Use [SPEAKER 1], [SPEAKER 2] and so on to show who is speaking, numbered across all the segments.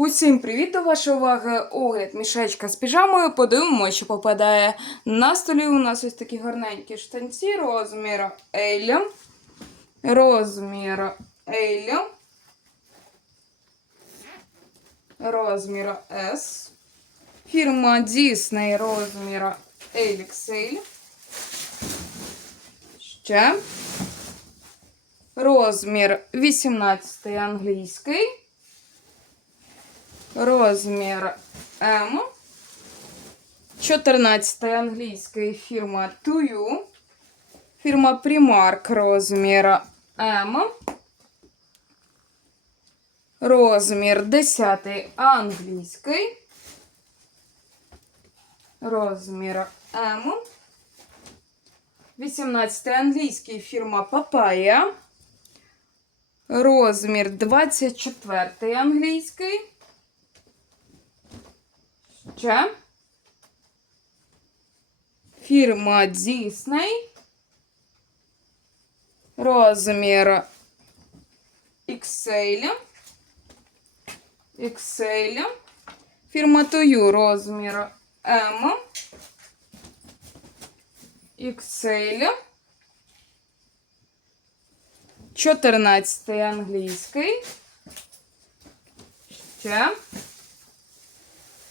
[SPEAKER 1] Усім привіт до вашої уваги. Огляд мішечка з піжамою. Подивимося, що попадає. На столі у нас ось такі гарненькі штанці розміру L. Розміру L. Розміру S. Фірма Disney розміру LXL. Ще. Розмір 18 англійський. Розмір М. 14 англійської фірма Тую. Фірма Primark розмір М. Розмір 10 англійський. Розмір М. 18 англійський фірма Papaya. Розмір 24 англійський. Ще. Фірма Disney. Розмір XL. XL. Фірма Тою розмір M. XL. 14 англійський. Ще.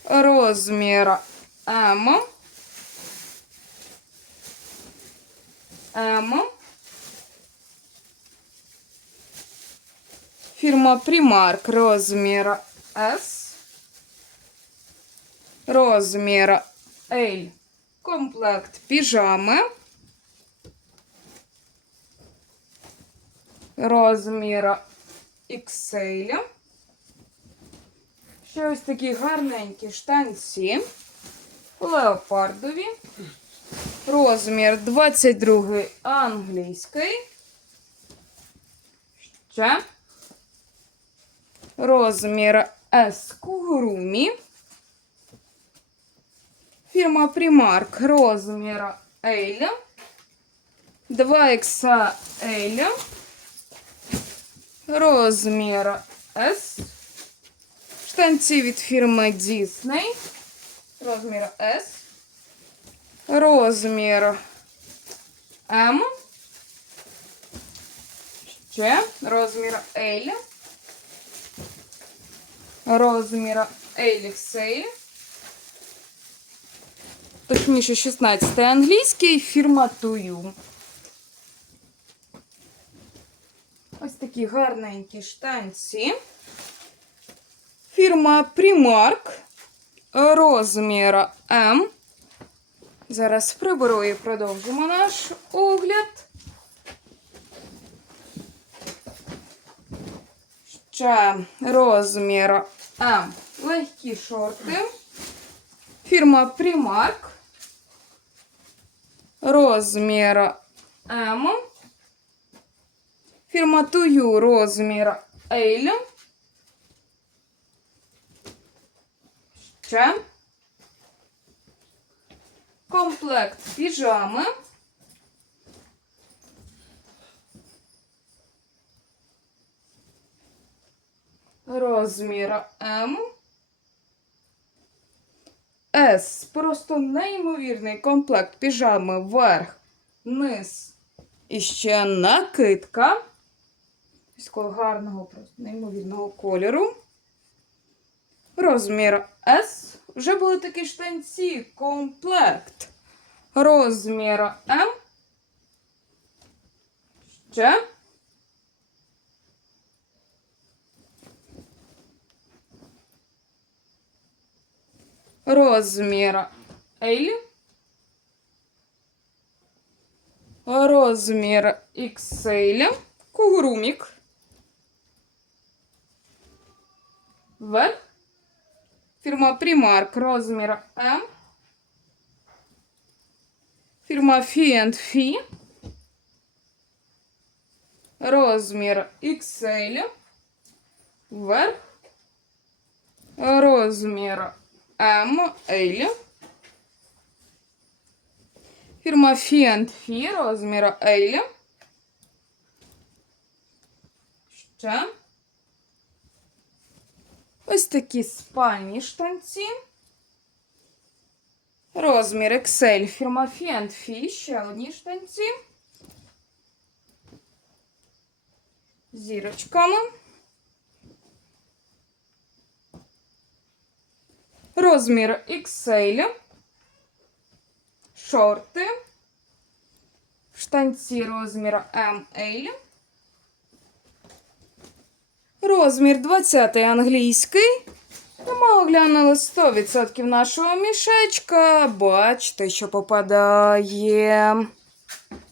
[SPEAKER 1] Розмір М. М. Фірма Primark розмір С. Розмір L. Комплект піжами. Розмір XL. Ще ось такі гарненькі штанці. Леопардові. Розмір 22 англійський. Ще. Розмір S кугурумі. Фірма Primark розмір L. 2XL. Розмір S. Штанці від фірми Disney. Розмір S. Розмір М. Ще розмір L. Розмір LXL. Точніше, 16 англійський, фірма Тую. Ось такі гарненькі штанці. Фірма Primark. Розмір М. Зараз приберу і продовжимо наш огляд. Ще розмір М. Легкі шорти. Фірма Primark. Розмір М. Фірма Тую розмір L. Ще. Комплект піжами. Розмір М. С. Просто неймовірний комплект піжами вверх, низ і ще накидка. Ось такого гарного, просто неймовірного кольору. Розмір S. Вже були такі штанці. Комплект. Розмір М. Ще. Розмір L. Розмір XL. Кугурумік. Вверх. Фірма Primark розмір М. Фірма Fee Fee. Розмір XL. Вверх. Розмір М. L. Фірма Fee Fee розмір L. Ще. Ось такі спальні штанці. Розмір XL фірма Fiat Ще одні штанці. З Зірочками. Розмір XL. Шорти. Штанці розміру ML. Розмір 20 англійський. Ну, Ми оглянули 100% нашого мішечка. Бачите, що попадає.